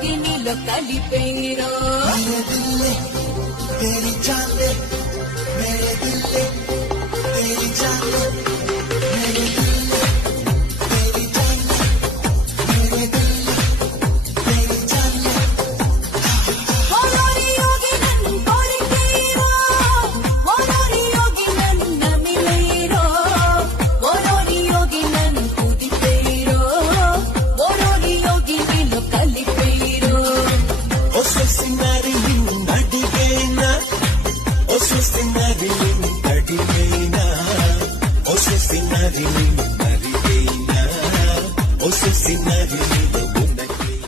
యోగి నీలో కలిపేరో मेरे दिल ने तेरी जान ले मेरे दिल ने तेरी जान ले मेरे दिल ने तेरी जान ले मेरे दिल ने तेरी जान ले ఓరోరి యోగి నన్ను కోరికేరో ఓరోరి యోగి నన్ను నమిలేరో ఓరోరి యోగి నన్ను కుదిపేరో ఓరోరి యోగి నీలో కలిపేరో